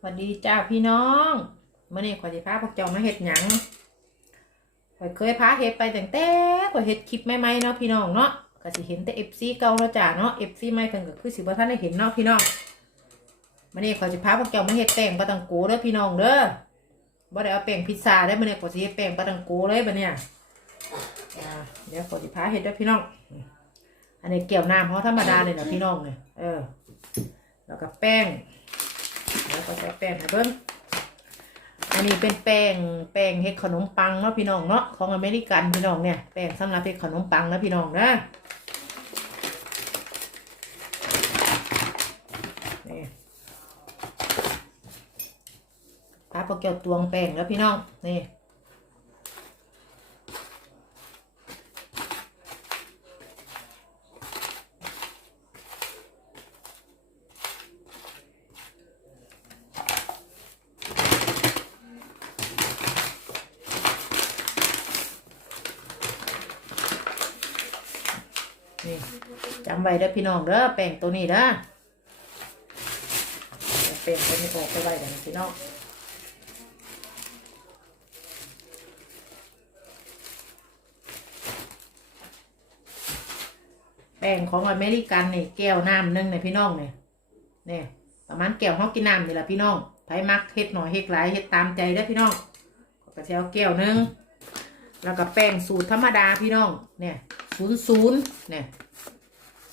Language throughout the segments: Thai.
สวัสดีจ้าพี่น้องมื่อนี้ขอยสิพาพวกเจ้ามาเฮ็ดหยังข่อยเคยพาเฮ็ดไปตั้งแต่ข่อยเฮ็ดคลิปใหม่ๆเนาะพี่น้องเนาะก็สิเห็นแต่ FC เก่าแล้วจ้าเนาะ FC ใหม่เพิ่นก็คือสิบ่ทันได้เห็นเนาะพี่น้องมื่อนี้ขอยสิพาพวกเจ้ามาเฮ็ดแป้งปลาตังโกเด้อพี่น้องเด้อบ่ได้เอาแป้งพิซซ่าได้อมื่อนี้ขอยสิเฮ็ดแป้งปลาตังโกเลยบัดเนี่ยเดี๋ยวขอยสิพาเฮ็ดเด้อพี่น้อง อันนี้เกี่ยวน้ำเพราะธรรมดาเลยเนาะพี่น้องเนี่ยเออ แล้วก็แป้ง แล้วก็จะแป้งให้เบิ้งอันนี้เป็นแป้งแป้งเฮ็ดขนมปังเนาะพี่น้องเนาะของอเมริกันพี่น้องเนี่ยแป้งสำหรับเฮ็ดขนมปังนะพี่น้องนะนี่พาปลาเกี่ยวตวงแป้งแล้วพี่น้องนี่จำไว้เด้อพี่น้องเด้อแป้งตัวนี้เด้อแป้งตัวนี้ออกไปไว้เดี๋ยวพี่น้องแป้งของอเมริกันนี่แก้วน้ำหนึ่งเนี่ยพี่น้องเนี่ยเนี่ยประมาณแก้วห้องกินน้ำนี่แหละพี่น้องไผมักเฮ็ดหน่อยเฮ็ดหลายเฮ็ดตามใจเด้อพี่น้องก็จะเอาแก้วหนึ่งแล้วก็แป้งสูตรธรรมดาพี่น้องเนี่ยศูนย์ศูนย์เนี่ย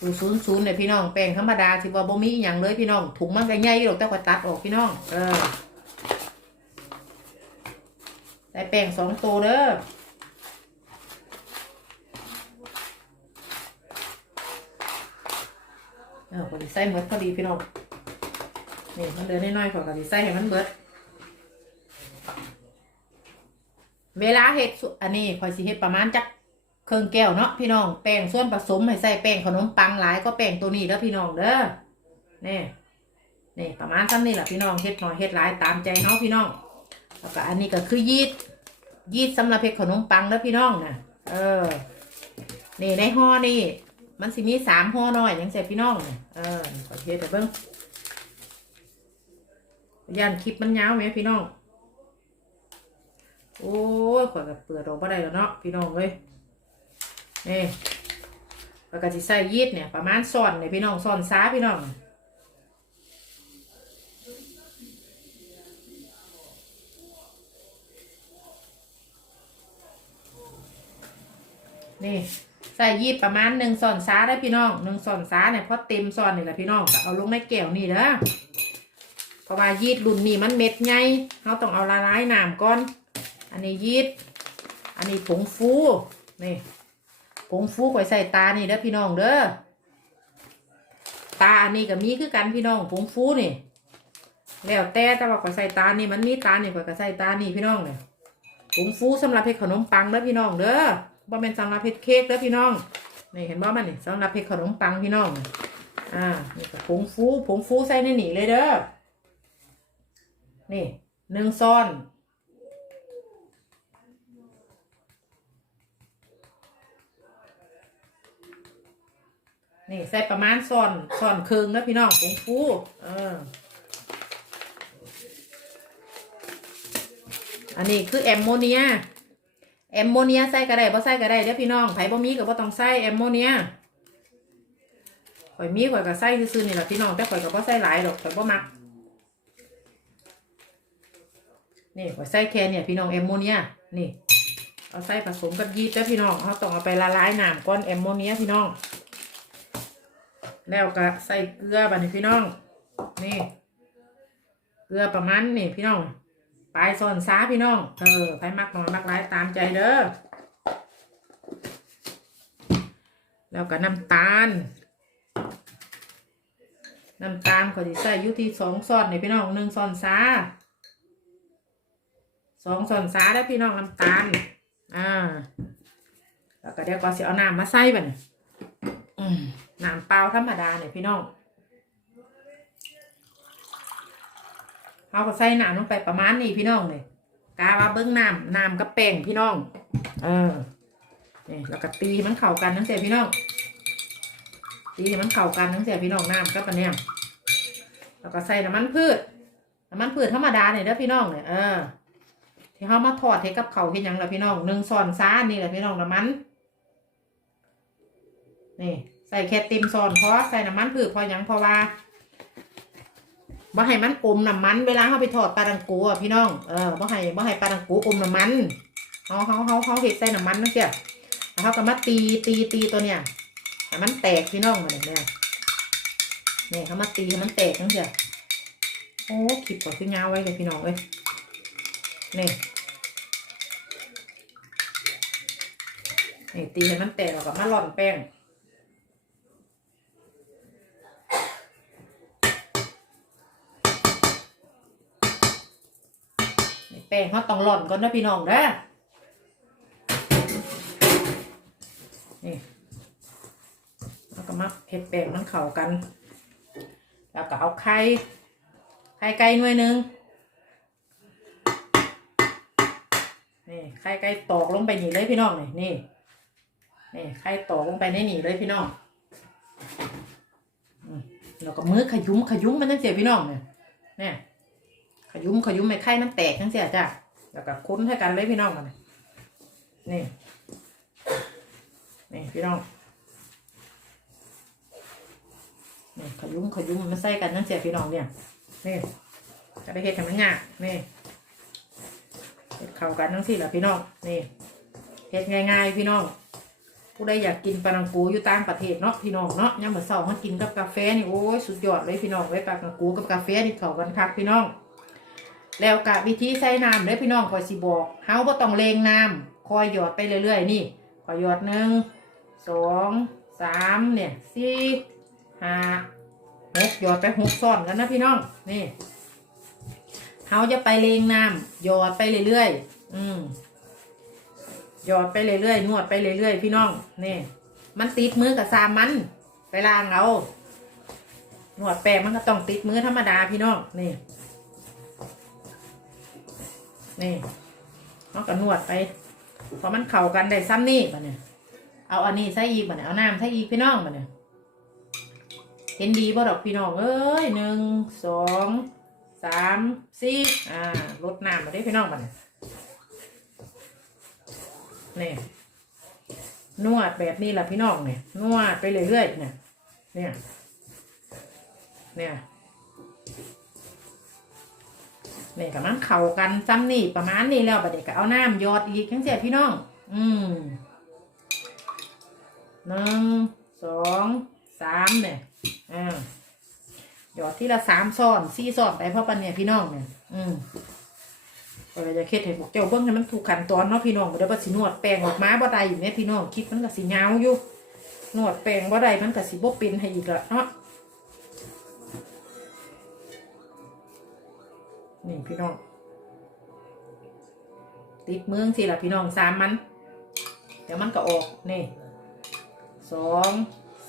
ศูนย์ศูนย์ศูนย์เนี่ยพี่น้องแป้งธรรมดาที่ว่าบ่มีอย่างเลยพี่น้องถุงมันก็ใหญ่หรอกแต่ว่าตัดออกพี่น้อง เออใส่แป้งสองตัวเด้อเออพอดีใส่หมดพอดีพี่น้องนี่มันเดือนน้อยๆขอกันดีใส่ให้มันเบิด เวลาเฮ็ดสุอันนี้คอยสิเฮ็ดประมาณจัก เครื่องแก้วเนาะพี่น้องแป้งส่วนผสมให้ใส่แป้งขนมปังหลายก็แป้งตัวนี้เด้อพี่น้องเด้อนี่นี่ประมาณซ้ำนี่แหละพี่น้องเฮ็ดหน่อยเฮ็ดหลายตามใจเนาะพี่น้องแล้วก็อันนี้ก็คือยีสต์ยีสต์สำหรับเฮ็ดขนมปังเด้อพี่น้องนะเออนี่ในห่อนี่มันสิมีสามห่อน้อยยังเสร็จพี่น้องเนี่ยเออขอเทสแต่เบิ้งยันคลิปมันยาวไหมพี่น้อง โอ้ยข่อยกับเปิดออกมาได้แล้วเนาะพี่น้องเว้ย นี่แล้วก็จะใส่ยีสต์เนี่ยประมาณซ่อนเนี่ยพี่น้องซ่อนซ้าพี่น้องนี่ใส่ยีสต์ประมาณหนึ่งซ่อนซ้าได้พี่น้องหนึ่งซ่อนซ้าเนี่ยพอเต็มซ่อนนี่แหละพี่น้องก็เอาลงในแก้วนี่เด้อเพราะว่ายีสต์รุ่นนี้มันเม็ดใหญ่เราต้องเอาละลายน้ำก่อน อันนี้ยีสต์อันนี้ผงฟูนี่ ผงฟูข่อยใส่ตานี่เด้อพี่น้องเด้อตาอันนี้ก็มีคือกันพี่น้องผงฟูนี่ แล้วแต่แต่ว่าข่อยใส่ตานี่มันมีตานี่ข่อยก็ใส่ตานี่พี่น้องเนี่ยผงฟูสำหรับเฮ็ดขนมปังเด้อพี่น้องเด้อบ่แม่นสำหรับเฮ็ดเค้กเด้อพี่น้องนี่เห็นบ่มันนี่สำหรับเฮ็ดขนมปังพี่น้องอ่านี่ก็ผงฟูผงฟูใส่ในนี่เลยเด้อนี่หนึ่งซ้อน นี่ใส่ประมาณซ่อนซ่อนครึ่งนะพี่น้องผงฟูเอออันนี้คือแอมโมเนีย แอมโมเนียใส่ก็ได้บ่ใส่ก็ได้เด้อพี่น้องไผบ่มีก็บ่ต้องใส่แอมโมเนียข่อยมีข่อยก็ใส่ซื่อๆนี่แหละพี่น้องแต่ข่อยก็บ่ใส่หลายดอกข่อยบ่มักนี่ข่อยใส่แค่เนี่ยพี่น้องแอมโมเนียนี่เอาใส่ผสมกับยีสต์เด้อพี่น้องเขาต้องเอาไปละลายน้ำก่อนแอมโมเนียพี่น้อง แล้วก็ใส่เกลือบัดนี้พี่น้อง นี่ เกลือประมาณนี่พี่น้องปลายส่วนซาพี่น้อง เออใครมักน้อยมักหลายตามใจเด้อ แล้วก็น้ำตาล น้ำตาลขอที่ใส่ยู่ที่สองส่วนนี่พี่น้องหนึ่งส่วนซาสองส่วนซาได้พี่น้องน้ำตาล อ่า แล้วก็เดี๋ยวก็เสิเอาน้ำมาใส่บัดนี้อืม น้ำเปล่าธรรมดาเนี่ยพี่น้องเขาก็ใส่น้ำลงไปประมาณนี้พี่น้องเลยกาว่าเบิ้งน้ำน้ำกับแป้งพี่น้อง เออนี่แล้วก็ตีมันเข้ากันทั้งเสียพี่น้องตีให้มันเข้ากันทั้งเสียพี่น้องน้ำกับอันเนี้ยแล้วก็ใส่น้ำมันพืชน้ำมันพืชธรรมดาเนี่ยเด้อพี่น้องเนี่ยเออที่เขามาทอดให้กับเขาเห็นยังล่ะพี่น้องหนึ่งซอนซ่านี่แหละพี่น้องน้ำมันนี่ ใส่แค่ต็มซอนเพราะใส่น้ำมันพืชเพอหยังเพราะว่าบ่ให้มันอมน้ำมัน เวลาเขาไปทอดปลาดังโกอะพี่น้องเออบ่ให้บ่ให้ปลาดังโกอมน้ำมันเขาเขาเขาเขาเห็ดใส่น้ำมันนั่นเสียแล้วเขาก็มาตีตีตีตัวเนี้ยให้มันแตกพี่น้องมาเนี่ยเนี่ยเขามาตีให้มันแตกนั่นเสียโอ้คลิปกว่าขึ้นยาวไว้เลยพี่น้องเอ้ยนี่นี่ตีให้มันแตกแล้วก็มาหล่อนแป้ง แป้งเขาต้องหล่อนก่อนนะพี่น้องนะนี่แล้วก็มาเผ็ดแป้งมันเข้ากัน แล้วก็เอาไข่ไข่ไก่หน่วยหนึ่งนี่ไข่ไก่ตอกลงไปนี่เลยพี่น้องนี่นี่นี่ไข่ตอกลงไปในนี่เลยพี่น้องแล้วก็มือขยุ้มขยุ้มมันตั้งเสียพี่น้องเนี่ยเนี่ย ยุ้มขยุ้มไม่ไข่มันแตกทั้งเสียจ้ะแล้วก็คุ้นให้กันเลยพี่น้องมันนี่ นี่พี่น้องนี่ขยุ้มขยุ้มมันใส่กันทั้งเสียพี่น้องเนี่ย นี่จะไปเฮ็ดให้มันง่ายนี่เฮ็ดเข้ากันทั้งสี่แหละพี่น้อง นี่เฮ็ดง่ายๆพี่น้อง ผู้ใดอยากกินปลาดังกูอยู่ต่างประเทศเนาะพี่น้องเนาะยามมื้อเช้ามากินกับกาแฟนี่โอ้ยสุดยอดเลยพี่น้องไว้ปลาดังกูกับกาแฟนี่เข้ากันคักพี่น้อง แล้วกะวิธีใส่น้ำเด้อพี่น้องคอยสิบอกเฮาบ่ต้องเลงน้ำคอยหยอดไปเรื่อยๆนี่คอยหยอดหนึ่งสองสามเนี่ยสี่ห้าหกหยอดไปหกซ้อนกันนะพี่น้องนี่เฮาจะไปเลงน้ำหยอดไปเรื่อยๆอืมหยอดไปเรื่อยๆนวดไปเรื่อยๆพี่น้องนี่มันติดมือกับซามมันไปล้างเอานวดแป้งมันก็ต้องติดมือธรรมดาพี่น้องนี่ นี่เขาก็นวดไปพอมันเข้ากันได้ซ้ำนี่ปะเนี่ยเอาอันนี้ใส่อีกปะเนี่ยเอาน้ำใส่อีกพี่น้องปะเนี่ยเห็นดีบ่ดอกพี่น้องเอ้ยหนึ่งสองสามสี่อ่าลดน้ำมาได้พี่น้องปะเนี่ยนี่นวดแบบนี้แหละพี่น้องเนี่ยนวดไปเรื่อยๆเนี่ยเนี่ยเนี่ย เนี่ยกับมันเข่ากันซ้ำนี่ประมาณนี้แล้วบัดเด็กก็เอาน้ำยอดอีกทั้งเสียพี่น้อง อืมหนึ่งสองสามเนี่ยอ่าหยอดที่ละสามซ้อนสี่ซ้อนไปเพราะปันเนี่ยพี่น้องเนี่ยอืมเลยจะคิดให้พวกเจ้าเบิ้งให้มันถูกขันตอนเนาะพี่น้องบ่ได้ว่าสินวดแป้งออกมาบ่ได้อยู่เนี่ยพี่น้องคิดมันก็สิยาอยู่นวดแป้งบ่ได้มันก็สิบ่เป็นให้อีกละเนาะ นี่พี่น้อง ติดเมืองสิละพี่น้องสามมัน เดี๋ยวมันก็ออก นี่สอง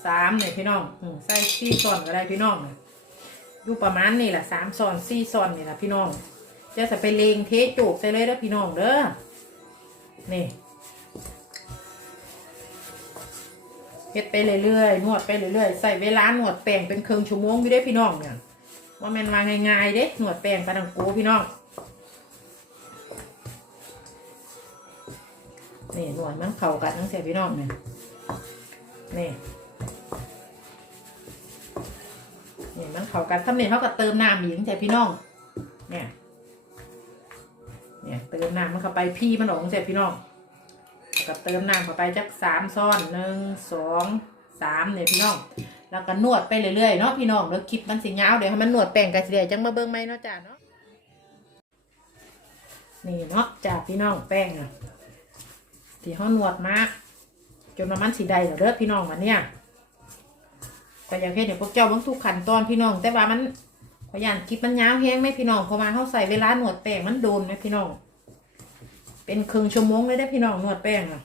สามเนี่ยพี่น้องอใส่ซี่ซอนก็ได้พี่น้องอยู่ประมาณนี่แหละสามซอนซี่ซอนนี่แหละพี่น้องจะใส่ไปเลงเทโจกใส่เลยเด้อพี่น้องเด้อนี่เฮ็ดไปเรื่อยๆนวดไปเรื่อยๆใส่เวลานวดแป้งเป็นเครึ่องชั่วโมงอยู่ได้พี่น้องเนี่ย ว่าแมนวาง่ายๆเด้หนวดแป้งปลาดังโกพี่น้องนี่หนวดมันเข้ากันทั้งเสียพี่น้องเนี่ยนี่นี่มันเข้ากันถ้าเม็ดเขาก็เติมน้ำอีกทั้งเสียพี่น้องเนี่ยเนี่ยเติมน้ำมันเข้าไปพี่มันออกทั้งเสียพี่น้องก็เติมน้ำเข้าไปจักสามซ้อนหนึ่งสอง สามเนี่ยพี่น้อง แล้วก็นวดไปเรื่อยๆเนาะพี่น้องแล้วคลิปมันสิยาวเดี๋ยวให้มันนวดแป้งกันสิเดี๋ยวจังมาเบิ่งไหมเนาะจ้าเนาะนี่เนาะจ้าพี่น้องแป้งอะที่เขานวดมาจนมันสีได้แล้วเด้อพี่น้องอันเนี้ยก็อยากให้เดี๋ยวพวกเจ้าเบิ่งทุกขั้นตอนพี่น้อง แต่ว่ามันขยานคลิปมันยาวแห้งไหมพี่น้องเพราะว่าเขาใส่เวลาหนวดแป้งมันโดนไหมพี่น้อง เป็นครึ่งชั่วโมงเลยได้พี่น้องนวดแป้งอะ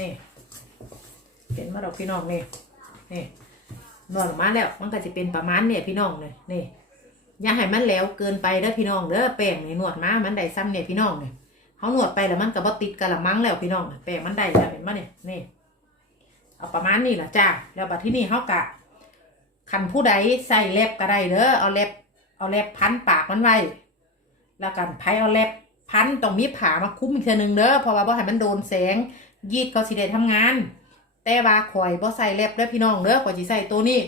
นี่ เห็นมาดอกพี่น้องนี่นี่นวดออกมาแล้วมันก็จะเป็นประมาณเนี่ยพี่น้องเลยนี่อย่าให้มันแล้วเกินไปเด้อพี่น้องเด้อแป้งนี่นวดมามันได้ซ้ำเนี่ยพี่น้องเนี่ยเขาหนวดไปแล้วมันก็บติดกะละมังแล้วพี่น้องแป้งมันได้แล้วเห็นไหมเนี่ยนี่เอาประมาณนี้แหละจ้าแล้วบัดที่นี่เขากะคันผู้ใดใส่เล็บก็ได้เด้อเอาเล็บเอาแลบพันปากมันไว้แล้วกันไผเอาแลบพันต้องมีผามาคุ้มอีกเทื่อหนึงเด้อเพราะว่าบ่ให้มันโดนแสงยีดเขาสิได้ทำงาน แต่ว่าข่อยบ่ใส่แลบเด้อพี่น้องเด้อข่อยสิใส่ตัวนี้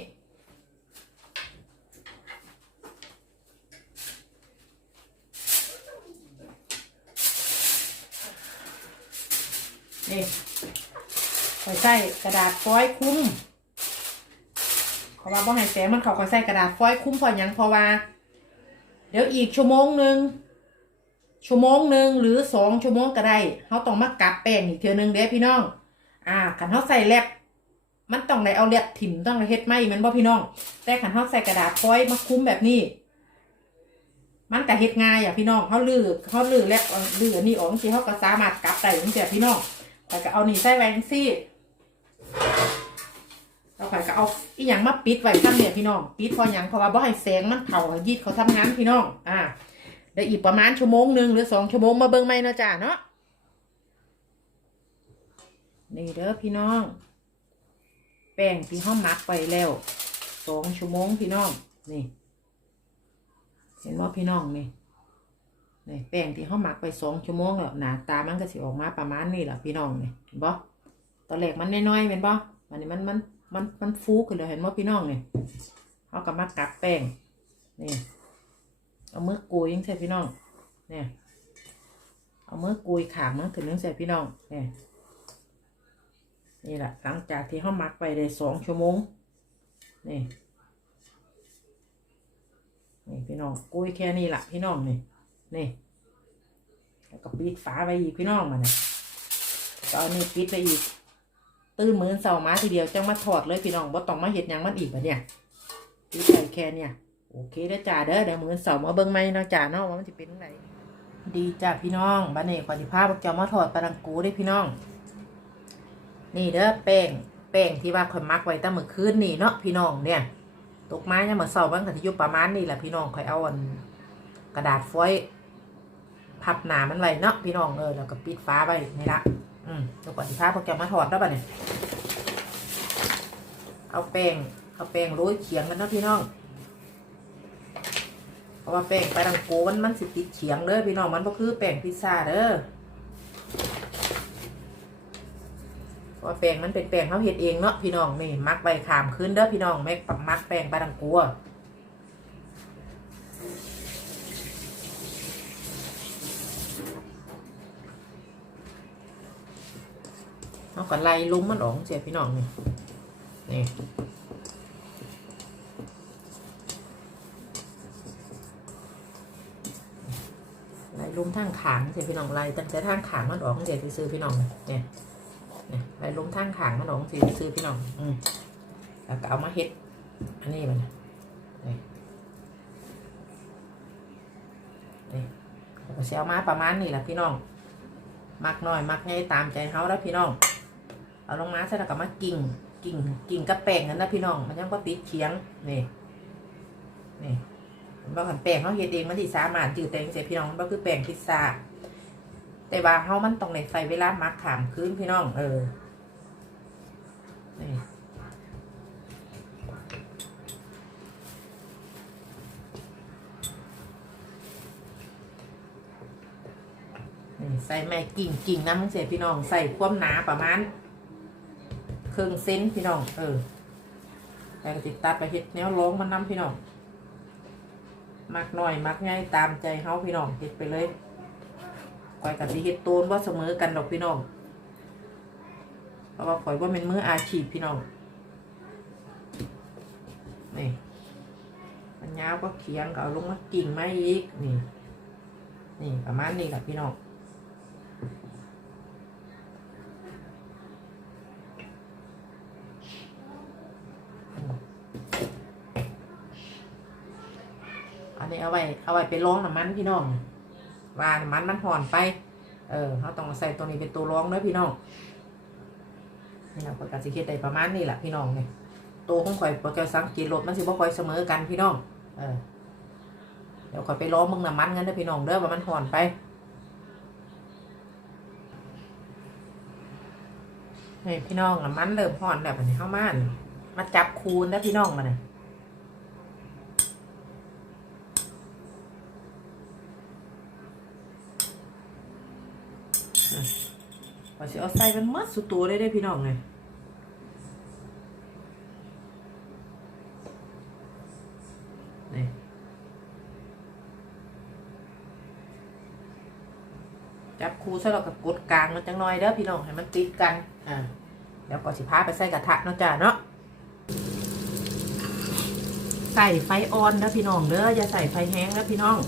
นี่ข่อยใส่กระดาษฟอยล์คุ้มเพราะว่าบ่ให้แสงมันเขาข่อยใส่กระดาษฟอยล์คุ้มพราะหยังเพราะว่า เดี๋ยวอีกชั่วโมงหนึ่งชั่วโมงหนึ่งหรือสองชั่วโมงก็ได้เขาต้องมากลับแป้งอีกเทื่อนึงเด้พี่น้อง อ่าขันเขาใส่แลบมันต้องได้เอาแลบถิ่มต้องได้เฮ็ดไหมมันบ่พี่น้อง แต่ขันเขาใส่กระดาษฟอยล์มาคุ้มแบบนี้ มันก็เฮ็ดง่ายอะพี่น้องเขาลือเขาลือแลบลืออันนี้ออกสิเขาก็สามารถกลับได้จังซี่พี่น้องข่ก็เอานี่ใส่ไว้ซี่แล้วข่อยก็เอาอีหยังมาปิดไว้ซ้ำเนี่ยพี่น้องปิดพราะหยังเพราะว่าบ่ให้แสงมันเข้ายีดเขาทำงานพี่น้อง อ่าเดี๋ยวอีกประมาณชั่วโมงหนึ่งหรือสองชั่วโมงมาเบิ่งใหมเนาะจ้าเนาะ นี่เด้อพี่น้อง แป้งที่ห้อหมักไปแล้วสองชั่วโมงพี่น้องนี่ เห็นว่าพี่น้องนี่นี่แป้งที่ห้อหมักไปสองชั่วโมงแล้วหนาตามันก็สิออกมาประมาณนี้แหละพี่น้องนี่เห็นบ่ตอนแรกมันน้อยๆเป็นบ่วันนี้มันมันมันมันฟูขึ้นเลยเห็นว่าพี่น้องนี่เขาก็มากัดแป้งนี่เอามือกุยยังใส่พี่น้องเนี่ยเอามือกุยขางมันถึงยังใส่พี่น้องเนี่ย นี่แหละหลังจากที่เขาหมักไปได้สองชั่วโมง นี่นี่พี่น้องกุ้ยแค่นี้แหละพี่น้องนี่นี่แล้วก็ปิดฝาไปอีกพี่น้องมาเนี่ยตอนนี้ปิดไปอีก ตื่นมือเสามาทีเดียวจังมาถอดเลยพี่น้องบ่ต้องมาเห็ดยังมันอีกแบบเนี่ยปิดไปแค่เนี่ยโอเคเด้อจ้าเด้อเดี๋ยวมือเสามาเบิ่งไหมเนาะจ้าเนาะว่ามันจะเป็นยังไงดีจ้าพี่น้องบ้านนี้ขอสิพาพวกเจ้ามาถอดปลาดังกูได้พี่น้อง นี่เด้อแป้งแป้งที่ว่าข่อยมักไว้ตั้งเมื่อคืนนี่เนาะพี่น้องเนี่ยตกไม้เนี่ยเหมือนเสาร์บ้างแต่ที่ยู่ประมาณนี้แหละพี่น้องข่อยเอาอันกระดาษฟอยล์พับหนามันไว้เนาะพี่น้องเออแล้วก็ปิดฟ้าไว้นี่ละอืมแล้วก่อนที่พาพวกแกมาถอดแล้วป่ะเนี่ยเอาแป้งเอาแป้งโรยเฉียงกันเนาะพี่น้องเพราะว่าแป้งไปดังโกมันมันสิติดเฉียงเด้อพี่น้องมันก็คือแป้งพิซซ่าเด้อ ว่าแป้งมันเป็นแป้งเขาเฮ็ดเองเนาะพี่น้องนี่มักใบขามขึ้นเด้อพี่น้องแม่มักแป้งปลาดังกัวเขาก็ไล่ลุ้มมันออกเสียพี่น้องนี่นี่ไล่ลุ้มทางขางเสียพี่น้องไล่ตั้งแต่ทางขางมันออกเสียซื้อพี่น้องเนี่ย ไปลงทางขางมันหนองสีซื้อพี่น้อง อืมแล้วก็เอามาเฮ็ด อันนี้มันนี่นี่แล้วก็เสียมาประมาณนี้แหละพี่น้อง มักน้อยมักง่ายตามใจเฮาแล้วพี่น้อง เอาลงมาเสร็จแล้วก็มากิ่ง กิ่ง กิ่งกับแป้งกันนะพี่น้อง มันยังก็ติดเคียง นี่นี่บอกกันแป้งเขาเฮ็ดเองมันที่สามารถจืดแต่งเสียพี่น้องมันก็คือแป้งพิซซ่า แต่ว่าเฮามันต้องในใส่เวลามักขามคืนพี่น้อง เออนี่ใส่แม่กิ่งกิ่งน้ำเสียพี่น้องใส่ความหนาประมาณครึ่งเซนพี่น้อง เออแล้วก็ติดตัดไปเฮ็ดแนวร้องมันน้ำพี่น้อง มักหน่อย มักง่ายตามใจเฮาพี่น้องเฮ็ดไปเลย ข่อยกับสิเฮ็ดโตนว่าเสมอกันดอกพี่น้อง เพราะว่าข่อยว่าเป็นมืออาชีพพี่น้อง นี่มันยาวก็เคียงก็เอาลงมากิ่งไม้อีก นี่ นี่ประมาณนี้แหละพี่น้องอันนี้เอาไว้เอาไว้ไปร้องน้ำมันพี่น้อง ว่านมันมันห่อนไป เออเขาต้องใส่ตัวนี้เป็นตัวรองเด้อพี่น้องนี่เราประกาศสิเฮ็ดได้ประมาณนี้แหละพี่น้องเนี่ยตัวของข่อยปรแกรมสังเกตรถมันสิบ่ค่อยเสมอกันพี่น้อง เออเดี๋ยวข่อยไปล้อมึงน้ำมันกันเด้อพี่น้องเด้อว่ามันห่อนไปนี่พี่น้องน้ำมันเริ่มห่อนแล้วบันี้เข้ามานมาจับคูณเด้อพี่น้องมาเนี่ย อะข่อย สิเอาใส่มันมัดสุดตัวได้ได้พี่น้องเลยนี่จับคูใส่เรากับกดกลางมันจังหน่อยเด้อพี่น้องให้มันติดกันอ่าแล้วก็สิพาไปใส่กระทะเนาะจ้าเนาะใส่ไฟอ่อนนะพี่น้องเด้ออย่าใส่ไฟแห้งนะพี่น้อง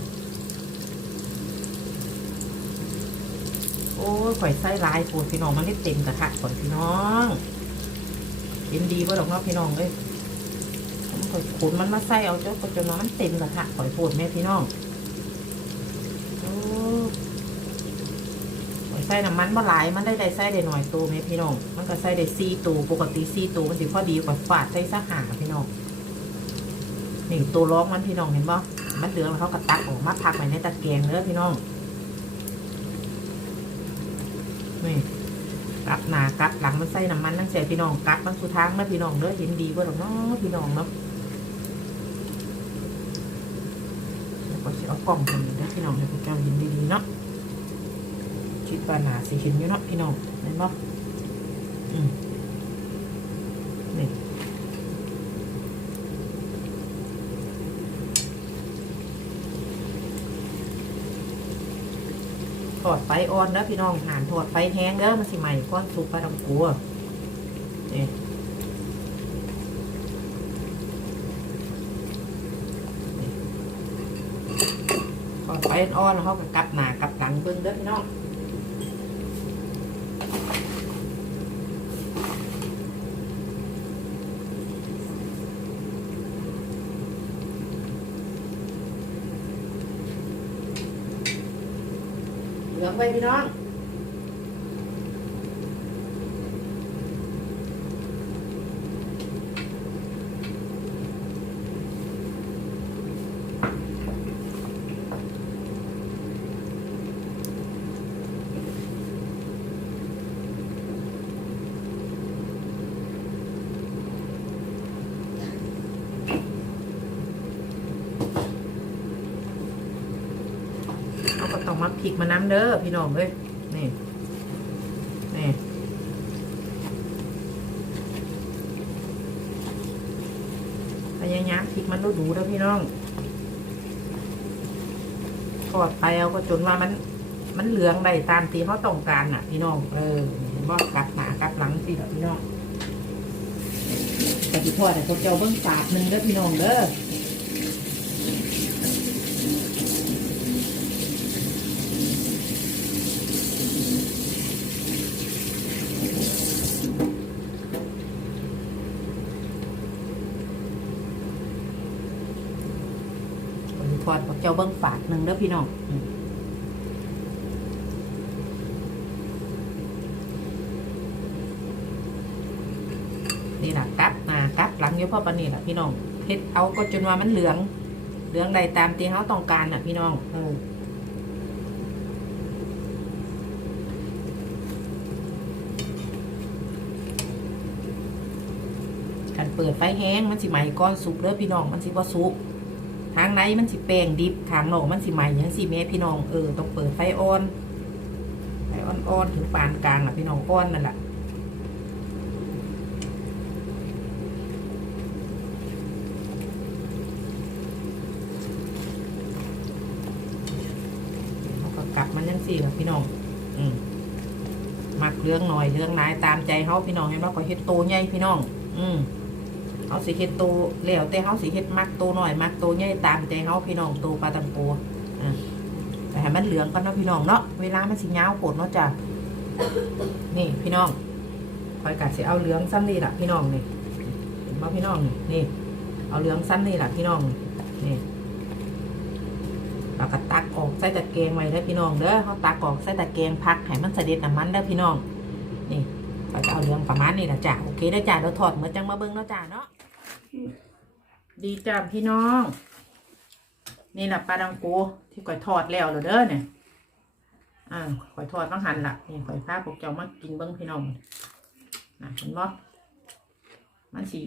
โอ้ย ข่อยใส่หลายโปดพี่น้องมันได้เต็มกระทะก่อนพี่น้องเต็มดีบ่ดอกนาะพี่น้องเลยผมข่อยขนมันมาใส่เอาเจ้าก็จนว่ามันเต็มกระทะข่อยโปดแม่พี่น้องโอ้ข่อยใส่น้ำมันบ่หลายมันได้ได้ใส่ได้หน่อยตัวแม่พี่น้อง มันก็ใส่ได้สี่ตัวปกติสี่ตัวมันสิพอดีกว่าฝาดใส่สักหาพี่น้องหนี่งตัวร้องมันพี่น้องเห็นบ่มันเหลืองเขากระตักออกมาพักไว้ในตะแกรงเด้อพี่น้อง นี่กัดหนากัดหลังมันใส่น้ำมันนั่งแส่พี่น้องกลับมันสุดทางนะพี่น้องเด้อเห็นดีว่าหรอกเนาะพี่น้องเนาะแล้วก็สิเอากล่องคนนี้นะพี่น้องให้พวกเจ้าเห็นดีๆเนาะคิดว่าหนาสีเห็นอยู่เนาะพี่น้องเห็นปะอืมนี่ ท อดไฟอ่อนนะพี่น้องหานทอดไฟแห้งเด้อมันสิใหม่ก้อนสุกปลาดองกัวนี่ทอดไฟอ่อนแล้วเขาก็กลับหนากลับหลังเบิ่งเด้อพี่น้องเหลือง ไปพี่น้อง เราก็ต้องมักพริกมา น้ำเด้อพี่น้องเอ้ยนี่นี่พยายามพริกมันดูดูๆเด้อพี่น้องทอดไปเอาก็จนว่ามัน มันเหลืองได้ตามที่เขาต้องการน่ะ พี่น้องเออเห็นว่ากลับหนากลับหลังสิเด้อพี่น้องแต่ที่ทอดแต่เขาเจ้าเบิ้งปาดหนึ่งเด้อพี่น้องเด้อ ผมทอดกับ เจ้าเบิ้งฝากหนึ่งเด้อพี่น้องอืมนี่แหละกัดหน้ากัดหลังเยอะพ่อปานนี่แหละพี่น้องเฮ็ดเอาก็จนว่ามันเหลือง เหลืองใดตามที่เขาต้องการน่ะ พี่น้องเออกันเปิดไฟแห้งมันสิไหมก้อนสุกเด้อพี่น้องมันสิบ่สุก ทางในมันสิแป้งดิบทางนอกมันสิใหม่ยังสิแม่พี่น้องเออต้องเปิดไฟอ่อนไฟอ่อนๆถึงปานกลางอะพี่น้องอ่อนนั่นแหละก็กลับมันยังสี่ละพี่น้อง อืมมักเรื่องหน่อยเรื่องนายตามใจเขาพี่น้องเห็นว่าก็เฮ็ดโตใหญ่พี่น้อง อืม เขาสิเฮ็ดโตแล้วแต่เขาสิเฮ็ดมักโตหน่อยมักโตใหญ่ตามใจเขาพี่น้องโตปลาตังโกอะแต่ให้มันเหลืองก่อนเนาะพี่น้องเนาะเวลามันสิยาโผดเนาะจ้ะนี่พี่น้องคอยกัดสิเอาเหลืองซ้ำนี่แหละพี่น้องนี่เห็นบ่พี่น้องนี่นี่ เอาเหลืองซ้ำนี่แหละพี่น้องนี่เราก็ตักออกใส่ตะแกรงไว้เด้พี่น้องเด้อเขาตักออกใส่ตะแกรงพักให้มันเสด็จน้ำมันเด้พี่น้อง นี่เราจะเอาเหลืองประมาณนี้แหละจ้ะโอเคได้จ้ะเราถอดเหมือนจังมาเบิ้งเนาะจ้ะเนาะ ดีจ้าพี่น้อง นี่แหละปลาดังโกที่ก่อยทอดแล้วเหรอเด้อเนี่ยอ่าก่อยทอดต้องหั่นละนี่ก่อยพาพวกเจ้ามากินเบิ้งพี่น้องนะเห็นบ่มันสี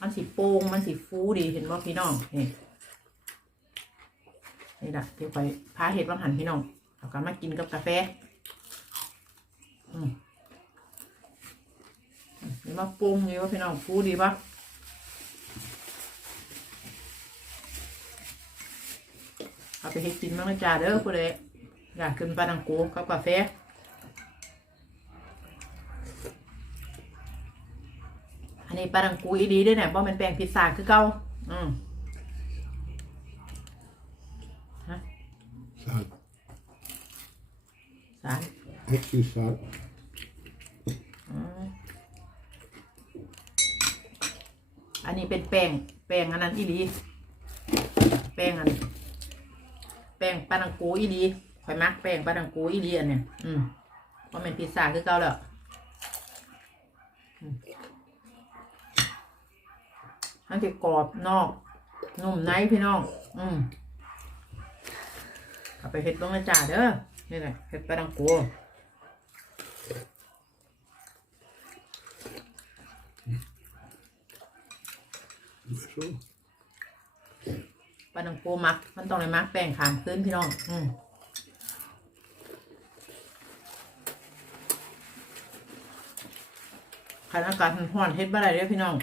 มันสีโป่งมันสีฟูดีเห็นบ่พี่น้องนี่นี่แหละที่ก่อยพาเห็ดว่าหั่นพี่น้องเอากันมากินกับกาแฟอืมเห็นว่าปรุงดีวะพี่น้องฟูดีปะ เอาไปให้กินมั้งนะจ๊ะเด้อผู้ใดอยากกินปลาดังโกกับกาแฟอันนี้ปลาดังกูอีดีด้วยเนี่ยเพราะมันแป้งพิซซ่าคือเก่าอืม Salt. สาร Extra salt. อืมอันนี้เป็นแป้งแป้งอันนั้นอีดีแป้งอัน แปลาดังกูอีดีข่อยมักแป้งปลาดังกูอีดีอันเนี้ยอืมเพราะมันพิซซ่าคือเก่าแล้วอันที่กรอบนอกนุ่มในพี่น้อง อืมเอาไปเห็ดลงในจ่าเด้อนี่แหละเห็ดปลาดังกู ปลาดังกูมัก มันต้องเลยมักแป้งขามขึ้นพี่น้อง อืมขันอากาศร้อนเฮ็ดบ่ได้เด้อพี่น้อง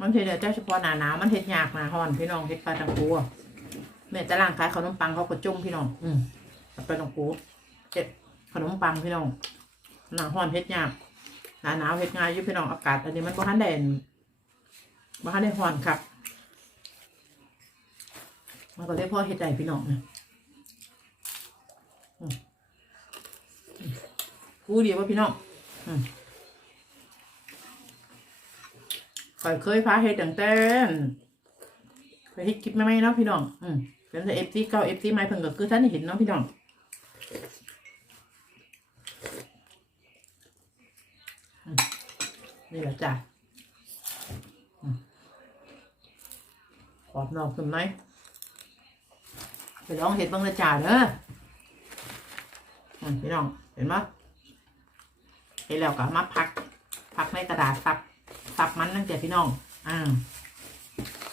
มันเฮ็ดได้แต่เฉพาะหน้าหนาวมันเฮ็ดยากหน้าร้อนพี่น้องเฮ็ดปลาดังกูอะแม่จะล่างขายขนมปังเขาก็จุ่มพี่น้อง อืมปลาดังกูเจ็ดขนมปังพี่น้องหน้าร้อนเฮ็ดยากหน้าหนาวเฮ็ดง่ายอยู่พี่น้องอากาศอันนี้มันบ่ทันได้ บ่ทันได้ร้อนครับมันก็เลยพอเฮ็ดได้พี่น้องนะกูดีว่าพี่น้องอืมข่อยเคยพาเฮ็ดตั้งแต่เคยเฮ็ดคลิปไม่ไม่เนาะพี่น้อง อืมเป็นแต่เอฟซีเก้าเอฟซีใหม่เพิ่งก็คือท่านเห็นเนาะพี่น้องนี่แหละจ้ะอืม ขอบนอกขึ้นไหมไปลองเห็ดบ้างนะจ่าเด้อพี่น้องเห็นไหมเห็นแล้วก็มาพัก พักในกระดาษซับซับมันนั่งแต่พี่น้องอ่า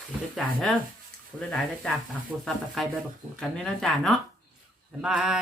เห็นจ่าเด้อคุณหลายๆนะจ่าฝากกดซับตะไคร้ใบบักกูดกันด้วยนะจ่าเนาะบ๊ายบาย